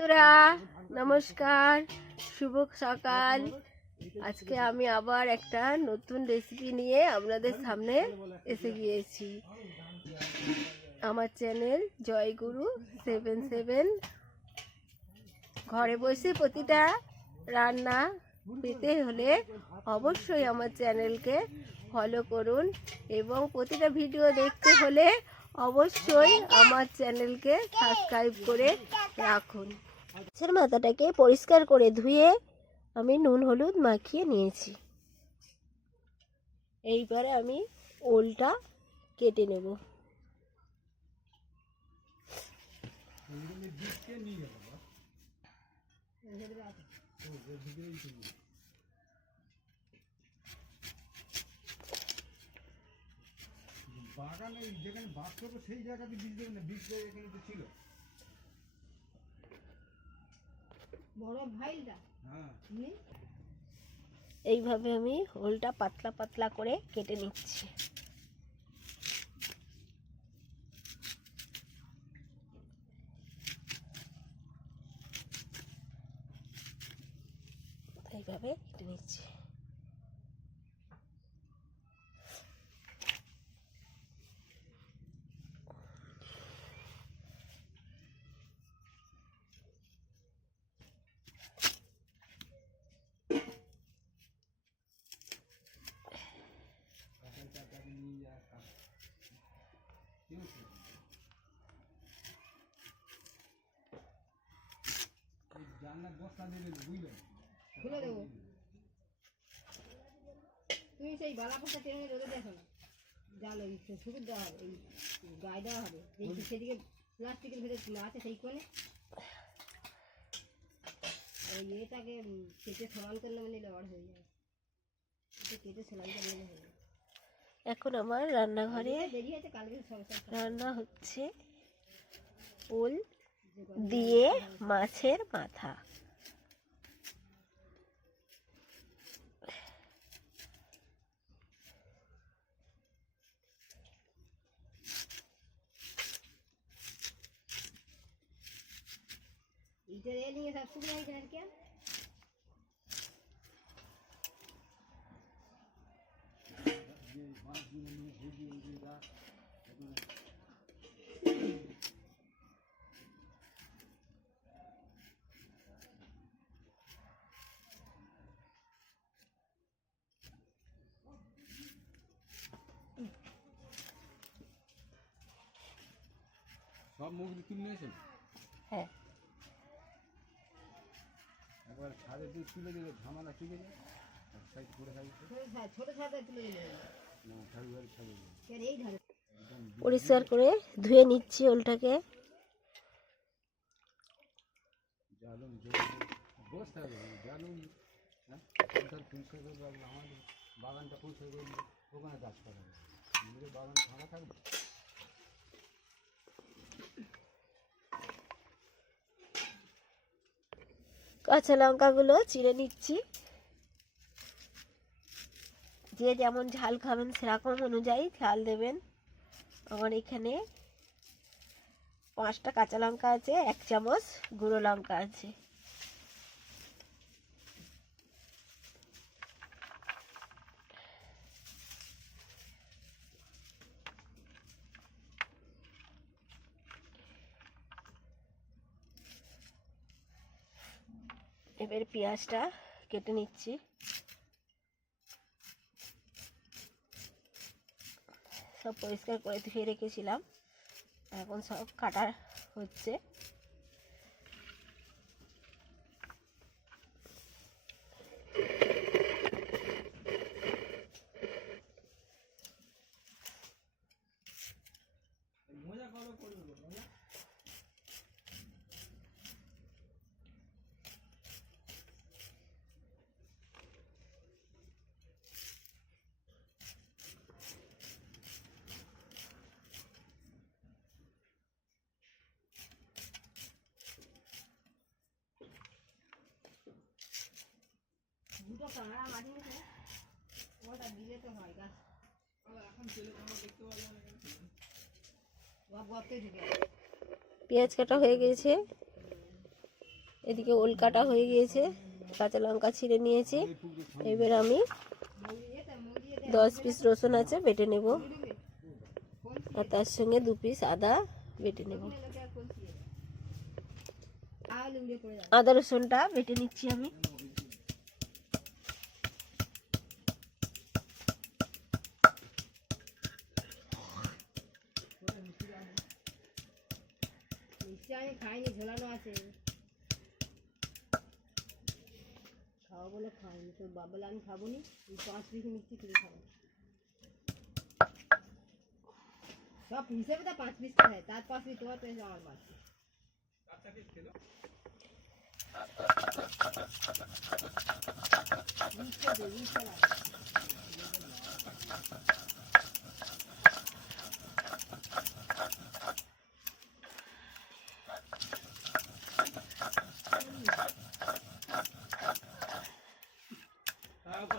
বন্ধুরা, নমস্কার, শুভ সকাল। আজকে আমি আবার একটা নতুন রেসিপি নিয়ে আপনাদের সামনে এসে গিয়েছি। আমার চ্যানেল জয়গুরু সেভেন সেভেন ঘরে বসে প্রতিটা রান্না পেতে হলে অবশ্যই আমার চ্যানেলকে ফলো করুন এবং প্রতিটা ভিডিও দেখতে হলে অবশ্যই আমার চ্যানেলকে সাবস্ক্রাইব করে রাখুন। মাছের মাথাটাকে পরিষ্কার করে ধুয়ে আমি নুন, হলুদ মাখিয়ে নিয়েছি। এইবারে আমি ওলটা কেটে নেব। বাগানে যেখানে বাস সেই জায়গাতে বীজ দেবেন বীজ এখানে তো ছিল। এইভাবে আমি হোলটা পাতলা পাতলা করে কেটে নিচ্ছি। এইভাবে কেটে নিচ্ছি। জানলার বস্তা দেবেন বুঝলেন খুলে দেবো। তুমি সেই বালা পোষা টেনে রোদে দেখো না। জাল সুবিধ দেওয়া হবে এই গায়ে দেওয়া হবে। এই সেদিকে প্লাস্টিকের ভেতরে তুলা আছে সেই কোণে। ওই এটাকে কেটে সমান করে নেবে নিলে আর হয়ে যাবে এটা কেটে সমান করে নিলে হয়ে যাবে এখন আমার রান্নাঘরে দেরি হয়েছে কালকে সংসার রান্না হচ্ছে ওল দিয়ে মাছের মাথা এইটা রেলিং এ সব শুকনো হয়েছে আর কি সব তুলে নিয়েছেন? হ্যাঁ। একবার ছাদে দিয়ে তুলে দিলে ঝামেলা ঠিক আছে? সাইড করে সাইড ছোট সা- তুলে দিলে না ঝাড়ু ঝাড়ু ছাদে এই ধারে। একদম পরিষ্কার করে ধুয়ে নিচ্ছি ওলটাকে। হ্যাঁ বাগানটা পরিষ্কার ওখানে গাছ পাঠাবে বাগান ফাঁকা থাকবে। কাঁচা লঙ্কাগুলো চিড়ে নিচ্ছি। যে যেমন ঝাল খাবেন সেরকম অনুযায়ী ঝাল দেবেন। আমার এখানে পাঁচটা কাঁচা লঙ্কা আছে, এক চামচ গুঁড়ো লঙ্কা আছে। এবার পেঁয়াজটা কেটে নিচ্ছি। সব পরিষ্কার করে ধুয়ে রেখেছিলাম। এখন সব কাটা হচ্ছে। দুটো মাটি নিতে ওটা দিলে তো হয় গাছ। পেঁয়াজ কাটা হয়ে গেছে। এদিকে ওল কাটা হয়ে গিয়েছে। কাঁচা লঙ্কা ছিঁড়ে নিয়েছি। এবার আমি দশ পিস রসুন আছে বেটে নেব। আর তার সঙ্গে দু পিস আদা বেটে নেব। আদা রসুনটা বেটে নিচ্ছি আমি। আমি খাইনি ঝোলানো আছে। খাওয়া বলে খাইনি তোর বাবা বলে আমি খাব নি পাঁচ পিস মিষ্টি তুই খাব। সব হিসেবে তো পাঁচ পিস খায়, তার পাঁচ পিস তোমার তো আমার পাঁচ পিস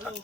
Hello.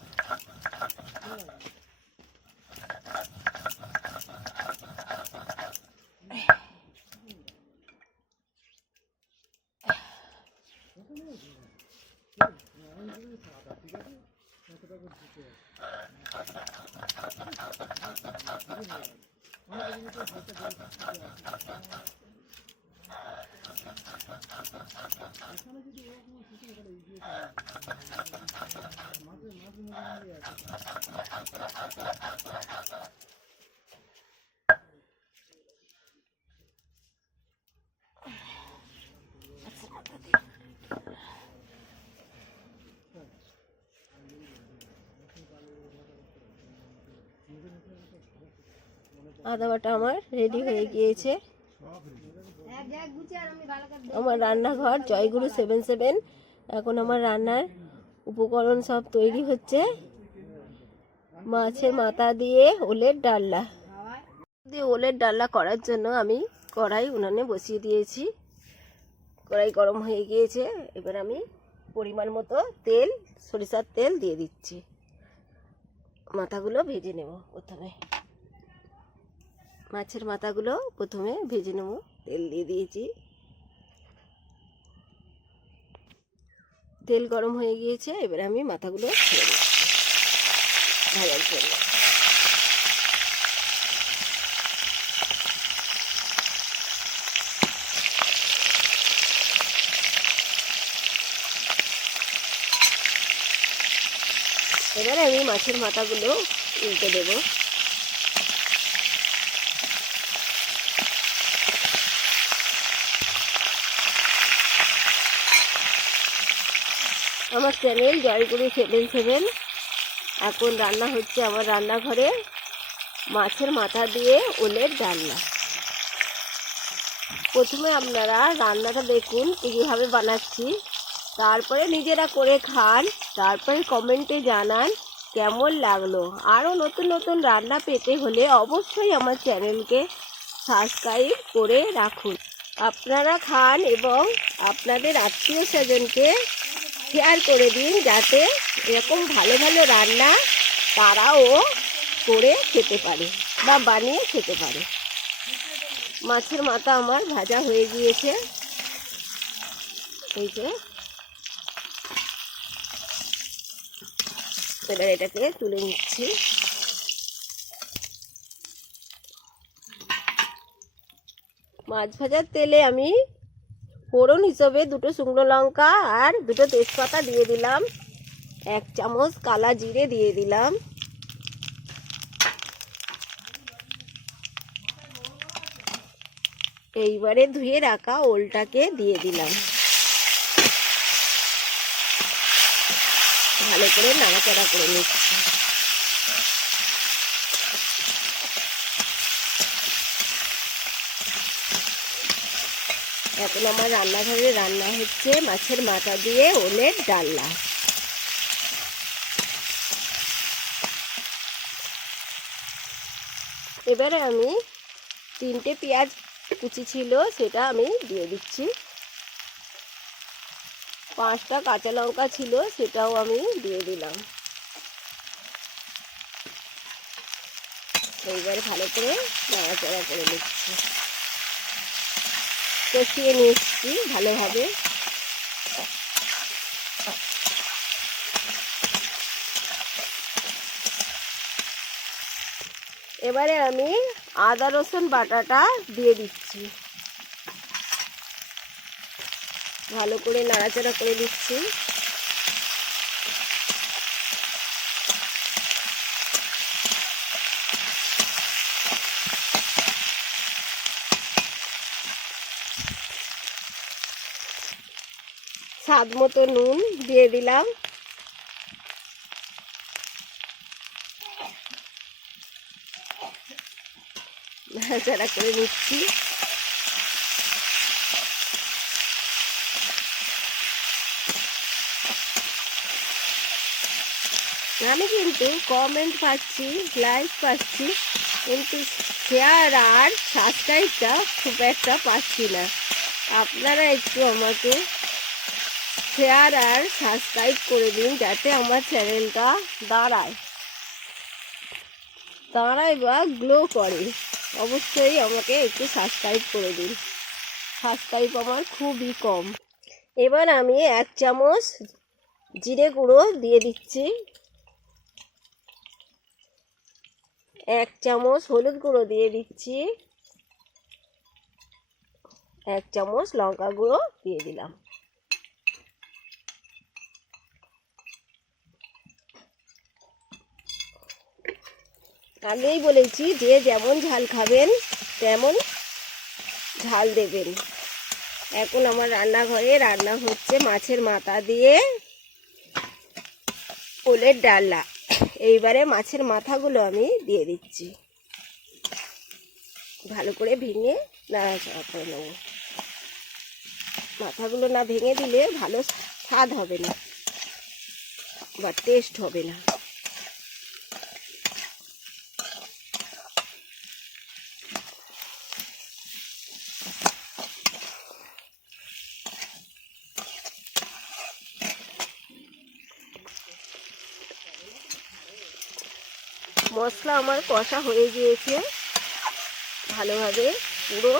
আদা বাটা আমার রেডি হয়ে গিয়েছে। আমার রান্নাঘর জয়গুরু সেভেন সেভেন এখন আমার রান্নার উপকরণ সব তৈরি হচ্ছে। মাছের মাথা দিয়ে ওলের ডাল্লা দিয়ে ওলের ডাল্লা করার জন্য আমি কড়াই উনানে বসিয়ে দিয়েছি। কড়াই গরম হয়ে গিয়েছে। এবার আমি পরিমাণ মতো তেল, সরিষার তেল দিয়ে দিচ্ছি। মাথাগুলো ভেজে নেব প্রথমে। মাছের মাথাগুলো প্রথমে ভেজে নেব। তেল দিয়ে দিয়েছি। তেল গরম হয়ে গিয়েছে, এবার আমি মাথাগুলো ছেড়ে ভাজার জন্য এবারে আমি মাছের মাথাগুলো উল্টে দেবো। আমার চ্যানেল জয়গুরু সেভেন সেভেন এখন রান্না হচ্ছে আমার রান্নাঘরে মাছের মাথা দিয়ে ওলের ডালনা। প্রথমে আপনারা রান্নাটা দেখুন, কীভাবে বানাচ্ছি। তারপরে নিজেরা করে খান, তারপরে কমেন্টে জানান কেমন লাগল। আরও নতুন নতুন রান্না পেতে হলে অবশ্যই আমার চ্যানেলকে সাবস্ক্রাইব করে রাখুন। আপনারা খান এবং আপনাদের আত্মীয় স্বজনকে শেয়ার করে দিন যাতে এরকম ভালো ভালো রান্না তারাও করে খেতে পারে বা বানিয়ে খেতে পারে। মাছের মাথা আমার ভাজা হয়ে গিয়েছে। এই যে। এবার এটাকে তুলে নিচ্ছি। মাছ ভাজার তেলে আমি ফোড়ন হিসেবে দুটো শুকনো লঙ্কা আর দুটো তেজপাতা দিয়ে দিলাম। এক চামচ কালা জিরে দিয়ে দিলাম। এইবারে ধুয়ে রাখা ওলটাকে দিয়ে দিলাম। ভালো করে নাড়াচাড়া করে নিচ্ছি। এখন আমার রান্নাঘরে রান্না হচ্ছে মাছের মাথা দিয়ে ওলের ডাল্লা এবারে আমি তিনটে পেঁয়াজ কুচি ছিল, সেটা আমি দিয়ে দিচ্ছি। পাঁচটা কাঁচা লঙ্কা ছিল, সেটাও আমি দিয়ে দিলাম। এইবার ভালো করে নাড়াচাড়া করে নিচ্ছি। কষিয়ে নিচ্ছি ভালোভাবে। এবারে আমি আদা, রসুন বাটাটা দিয়ে দিচ্ছি। ভালো করে নাড়াচাড়া করে দিচ্ছি স্বাদ মতো নুন দিয়ে দিলাম। নাড়াচাড়া করে নিচ্ছি। আমি কিন্তু কমেন্ট পাচ্ছি লাইক পাচ্ছি, কিন্তু শেয়ার আর সাবস্ক্রাইবটা খুব একটা পাচ্ছি না। আপনারা একটু আমাকে শেয়ার আর সাবস্ক্রাইব করে দিন যাতে আমার চ্যানেলটা দাঁড়ায়। দাঁড়ায় বা গ্লো করে, অবশ্যই আমাকে একটু সাবস্ক্রাইব করে দিন। সাবস্ক্রাইব আমার খুবই কম। এবার আমি এক চামচ জিরে গুঁড়ো দিয়ে দিচ্ছি। এক চামচ হলুদ গুঁড়ো দিয়ে দিচ্ছি। এক চামচ লঙ্কা গুঁড়ো দিয়ে দিলাম। আগেই বলেছি, যে যেমন ঝাল খাবেন, তেমন ঝাল দেবেন। এখন আমার রান্নাঘরে রান্না হচ্ছে মাছের মাথা দিয়ে ওলের ডালনা। এইবারে মাছের মাথাগুলো আমি দিয়ে দিচ্ছি। ভালো করে ভেঙে নাড়াচাড়া করে নেব। মাথাগুলো না ভেঙে দিলে ভালো স্বাদ হবে না বা টেস্ট হবে না। মশলা আমার কষা হয়ে গিয়েছে। ভালোভাবে পুরো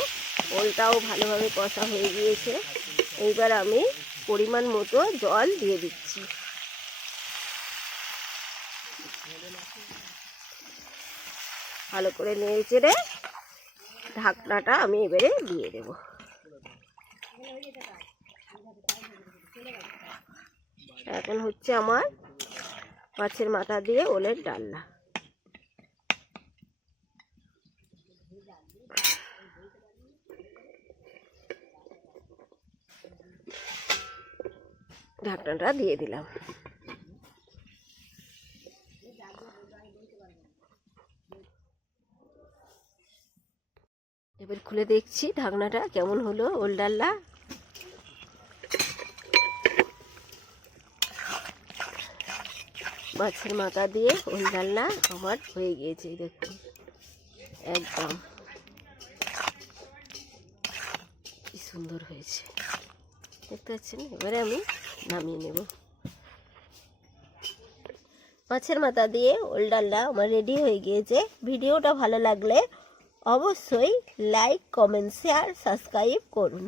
ওলটাও ভালোভাবে কষা হয়ে গিয়েছে। এইবার আমি পরিমাণ মতো জল দিয়ে দিচ্ছি। ভালো করে নেড়ে চেড়ে ঢাকনাটা আমি এবারে দিয়ে দেব। এখন হচ্ছে আমার মাছের মাথা দিয়ে ওলের ডালনা। ঢাকনাটা দিয়ে দিলাম। এবার খুলে দেখছি ঢাকনাটা কেমন হলো ওল ডাল্লা মাছের মাথা দিয়ে ওল ডালনা আমার হয়ে গিয়েছে দেখুন। একদম। কি সুন্দর হয়েছে। দেখতে পাচ্ছেন? এবারে আমি নামিয়ে নেব। মাছের মাথা দিয়ে ওল ডালনা আমার রেডি হয়ে গিয়েছে। ভিডিওটা ভালো লাগলে অবশ্যই লাইক কমেন্ট শেয়ার সাবস্ক্রাইব করুন।